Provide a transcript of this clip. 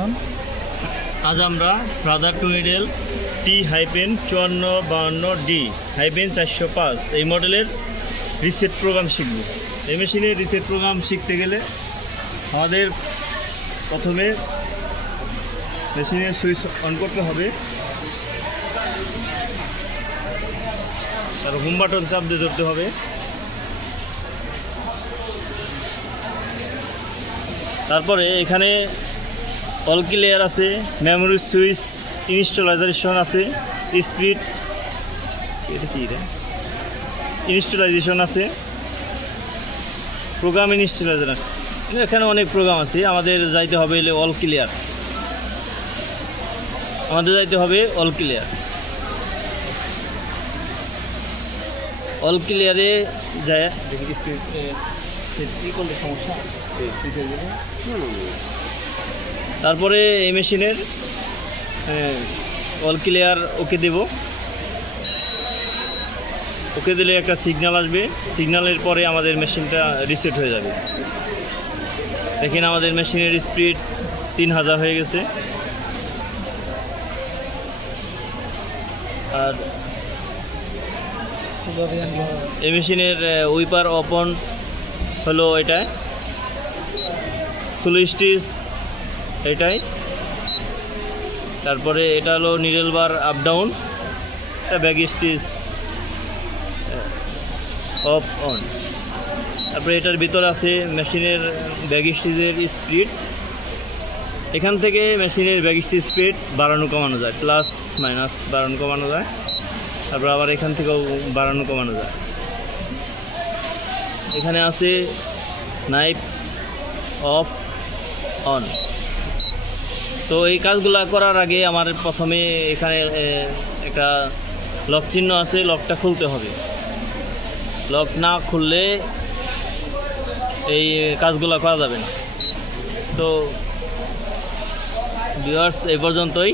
Collection. আজ আমরা brother টুইডেল T-52D-405 এই মডেলের রিসেট প্রোগ্রাম শিখব। এই মেশিনে রিসেট প্রোগ্রাম শিখতে গেলে আমাদের প্রথমে মেশিনের সুইচ অন করতে হবে, তার হোম বাটন চাপ দিয়ে ধরতে হবে। তারপরে এখানে অল ক্লিয়ার আছে, মেমোরি সুইচ ইনস্টলাইজেশন আছে, স্পিড এটা কি রে ইনস্টলাইজেশন আছে, প্রোগ্রাম ইনস্টলাইজেশন আছে। এখানে অনেক প্রোগ্রাম আছে। আমাদের যাইতে হবে অল ক্লিয়ার, অল ক্লিয়ারে যায়। দেখি সমস্যা। তারপরে এই মেশিনের অল ক্লিয়ার ওকে দেব। ওকে দিলে একটা সিগন্যাল আসবে, সিগন্যালের পরে আমাদের মেশিনটা রিসেট হয়ে যাবে। দেখেন আমাদের মেশিনের স্পিড 3000 হয়ে গেছে। আর এই মেশিনের উইপার ওপেন হলো এটাই, স্লো স্টিচ এটাই। তারপরে এটা হলো নিডল বার আপ ডাউন, এটা ব্যাক স্টিচ অফ অন। তারপরে এটার ভিতরে আছে মেশিনের ব্যাক স্টিচের স্পিড। এখান থেকে মেশিনের ব্যাক স্টিচ স্পিড বাড়ানো কমানো যায়, প্লাস মাইনাস বাড়ানো কমানো যায়। তারপর আবার এখান থেকেও বাড়ানো কমানো যায়। এখানে আছে নাইফ অফ অন। তো এই কাজগুলো করার আগে আমার প্রথমে এখানে একটা লক চিহ্ন আছে, লকটা খুলতে হবে। লক না খুললে এই কাজগুলো করা যাবে না। তো ভিউয়ার্স এই পর্যন্তই।